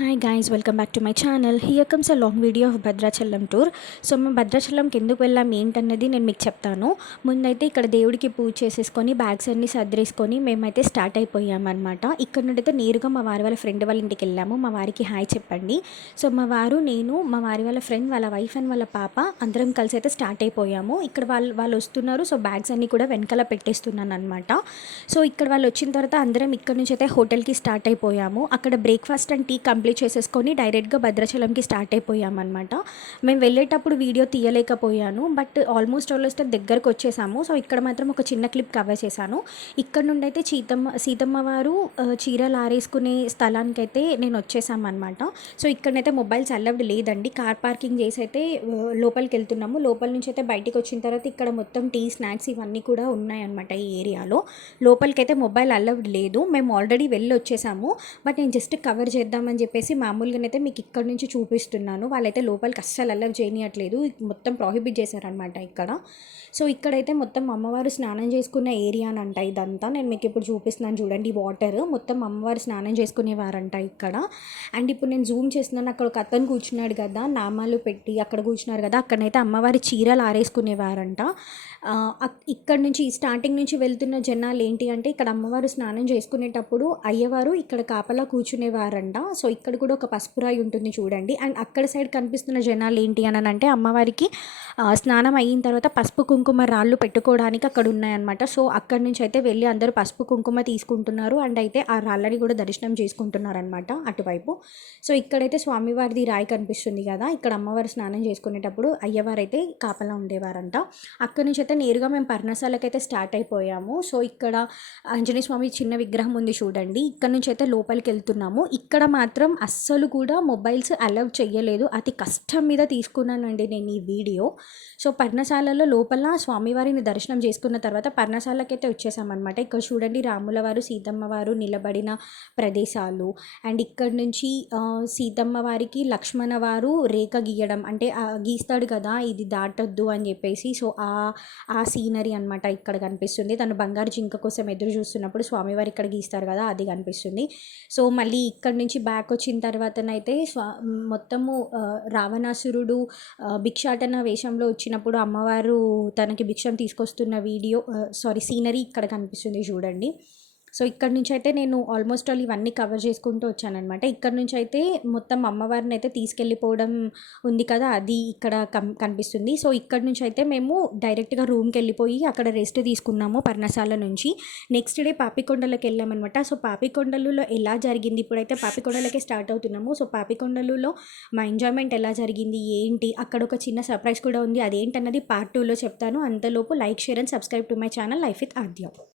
Hi guys, welcome back to my channel. Here comes a long video of Bhadrachalam tour. So మేము భద్రాచలంకి ఎందుకు వెళ్ళాం ఏంటన్నది నేను మీకు చెప్తాను. ముందైతే ఇక్కడ దేవుడికి పూజ చేసేసుకొని బ్యాగ్స్ అన్నీ సర్దేసుకొని మేమైతే స్టార్ట్ అయిపోయామన్నమాట. ఇక్కడ నుండి అయితే నేరుగా మా వారి వాళ్ళ ఫ్రెండ్ వాళ్ళ ఇంటికి వెళ్ళాము. మా వారికి హాయ్ చెప్పండి. సో మా వారు, నేను, మా వారి వాళ్ళ ఫ్రెండ్, వాళ్ళ వైఫ్ అండ్ వాళ్ళ పాప అందరం కలిసి అయితే స్టార్ట్ అయిపోయాము. ఇక్కడ వాళ్ళు వస్తున్నారు. సో బ్యాగ్స్ అన్నీ కూడా వెనకాల పెట్టేస్తున్నాను అనమాట. సో ఇక్కడ వాళ్ళు వచ్చిన తర్వాత అందరం ఇక్కడ నుంచి అయితే హోటల్కి స్టార్ట్ అయిపోయాము. అక్కడ బ్రేక్ఫాస్ట్ అండ్ టీ కంప్లీట్ చేసేసుకొని డైరెక్ట్గా భద్రాచలంకి స్టార్ట్ అయిపోయామన్నమాట. మేము వెళ్ళేటప్పుడు వీడియో తీయలేకపోయాను, బట్ ఆల్మోస్ట్ దగ్గరకు వచ్చేసాము. సో ఇక్కడ మాత్రం ఒక చిన్న క్లిప్ కవర్ చేశాను. ఇక్కడ నుండి అయితే సీతమ్మ వారు చీరలు ఆరేసుకునే స్థలానికి అయితే నేను వచ్చేసామన్నమాట. సో ఇక్కడనైతే మొబైల్స్ అలౌడ్ లేదండి. కార్ పార్కింగ్ చేసి అయితే లోపలికి వెళ్తున్నాము. లోపల నుంచి అయితే బయటికి వచ్చిన తర్వాత ఇక్కడ మొత్తం టీ, స్నాక్స్ ఇవన్నీ కూడా ఉన్నాయన్నమాట. ఈ ఏరియాలో లోపలికైతే మొబైల్ అలౌడ్ లేదు. మేము ఆల్రెడీ వెళ్ళి వచ్చేసాము, బట్ నేను జస్ట్ కవర్ చేద్దామని చెప్పేసి మామూలుగానైతే మీకు ఇక్కడ నుంచి చూపిస్తున్నాను. వాళ్ళైతే లోపలికి అస్సలు అలౌ చేయనియట్లేదు, మొత్తం ప్రోహిబిట్ చేశారనమాట ఇక్కడ. సో ఇక్కడైతే మొత్తం అమ్మవారు స్నానం చేసుకున్న ఏరియా అంట ఇదంతా. నేను మీకు ఇప్పుడు చూపిస్తున్నాను చూడండి. వాటర్ మొత్తం అమ్మవారు స్నానం చేసుకునేవారంట ఇక్కడ. అండ్ ఇప్పుడు నేను జూమ్ చేస్తున్నాను. అక్కడ ఒక అతను కూర్చున్నాడు కదా, నామాలు పెట్టి అక్కడ కూర్చున్నారు కదా, అక్కడనైతే అమ్మవారి చీరలు ఆరేసుకునేవారంట. ఇక్కడ నుంచి స్టార్టింగ్ నుంచి వెళ్తున్న జనాలు ఏంటి అంటే, ఇక్కడ అమ్మవారు స్నానం చేసుకునేటప్పుడు అయ్యవారు ఇక్కడ కాపలా కూర్చునేవారంట. సో ఇక్కడ కూడా ఒక పసుపురాయి ఉంటుంది చూడండి. అండ్ అక్కడ సైడ్ కనిపిస్తున్న జనాలు ఏంటి అని అంటే, అమ్మవారికి స్నానం అయిన తర్వాత పసుపు కుంకుమ రాళ్ళు పెట్టుకోవడానికి అక్కడ ఉన్నాయన్నమాట. సో అక్కడి నుంచి అయితే వెళ్ళి అందరూ పసుపు కుంకుమ తీసుకుంటున్నారు. అండ్ అయితే ఆ రాళ్ళని కూడా దర్శనం చేసుకుంటున్నారనమాట అటువైపు. సో ఇక్కడైతే స్వామివారిది రాయి కనిపిస్తుంది కదా, ఇక్కడ అమ్మవారు స్నానం చేసుకునేటప్పుడు అయ్యవారు అయితే కాపలా ఉండేవారంట. అక్కడి నుంచి అయితే నేరుగా మేము పర్ణశాలకైతే స్టార్ట్ అయిపోయాము. సో ఇక్కడ ఆంజనేయ స్వామి చిన్న విగ్రహం ఉంది చూడండి. ఇక్కడ నుంచి అయితే లోపలికి వెళ్తున్నాము. ఇక్కడ మాత్రం అస్సలు కూడా మొబైల్స్ అలౌ చేయలేదు. అతి కష్టం మీద తీసుకున్నానండి నేను ఈ వీడియో. సో పర్ణశాలలో లోపల స్వామివారిని దర్శనం చేసుకున్న తర్వాత పర్ణశాలకైతే వచ్చేసామన్నమాట. ఇక్కడ చూడండి, రాముల వారు, సీతమ్మ వారు నిలబడిన ప్రదేశాలు. అండ్ ఇక్కడ నుంచి సీతమ్మ వారికి లక్ష్మణ వారు రేఖ గీయడం, అంటే గీస్తాడు కదా ఇది దాటొద్దు అని చెప్పేసి. సో ఆ సీనరీ అనమాట ఇక్కడ కనిపిస్తుంది. తను బంగారు జింక కోసం ఎదురు చూస్తున్నప్పుడు స్వామివారు ఇక్కడ గీస్తారు కదా, అది కనిపిస్తుంది. సో మళ్ళీ ఇక్కడ నుంచి బ్యాక్ వచ్చిన తర్వాతనైతే మొత్తము రావణాసురుడు భిక్షాటన వేషంలో వచ్చినప్పుడు అమ్మవారు తనకి భిక్షం తీసుకొస్తున్న సీనరీ ఇక్కడ కనిపిస్తుంది చూడండి. సో ఇక్కడ నుంచి అయితే నేను ఆల్మోస్ట్ ఆల్ ఇవన్నీ కవర్ చేసుకుంటూ వచ్చానమాట. ఇక్కడ నుంచి అయితే మొత్తం అమ్మవారిని అయితే తీసుకెళ్ళిపోవడం ఉంది కదా, అది ఇక్కడ కనిపిస్తుంది. సో ఇక్కడ నుంచి అయితే మేము డైరెక్ట్గా రూమ్కి వెళ్ళిపోయి అక్కడ రెస్ట్ తీసుకున్నాము పర్ణశాల నుంచి. నెక్స్ట్ డే పాపికొండలకి వెళ్ళామన్నమాట. సో పాపికొండలలో ఎలా జరిగింది, ఇప్పుడైతే పాపికొండలకే స్టార్ట్ అవుతున్నాము. సో పాపికొండలలో మా ఎంజాయ్మెంట్ ఎలా జరిగింది ఏంటి, అక్కడ ఒక చిన్న సర్ప్రైజ్ కూడా ఉంది. అదేంటన్నది పార్ట్ 2లో చెప్తాను. అంతలోపు like, share and subscribe to my channel life with Aadya.